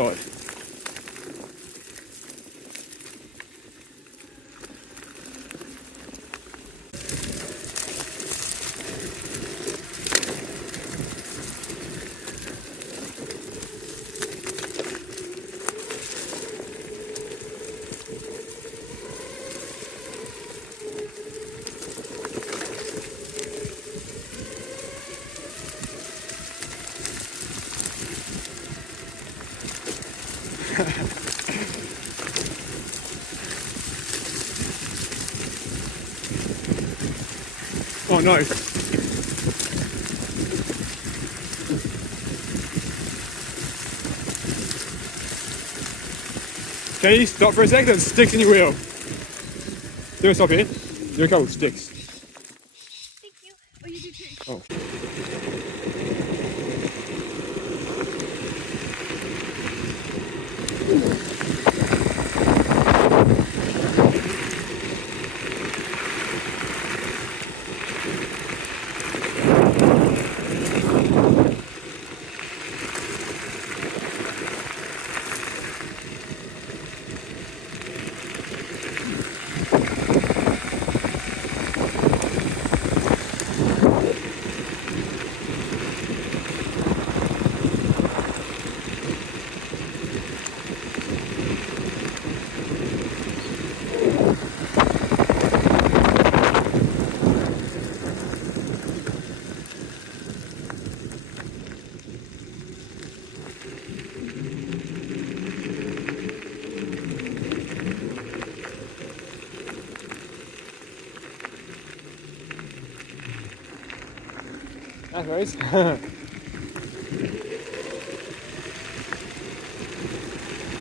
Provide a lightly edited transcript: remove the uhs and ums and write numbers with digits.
god. Oh no. Can you stop for a second? There's sticks in your wheel. Don't stop here. There are a couple of sticks. Thank you. Oh, you do too. Oh. That's right.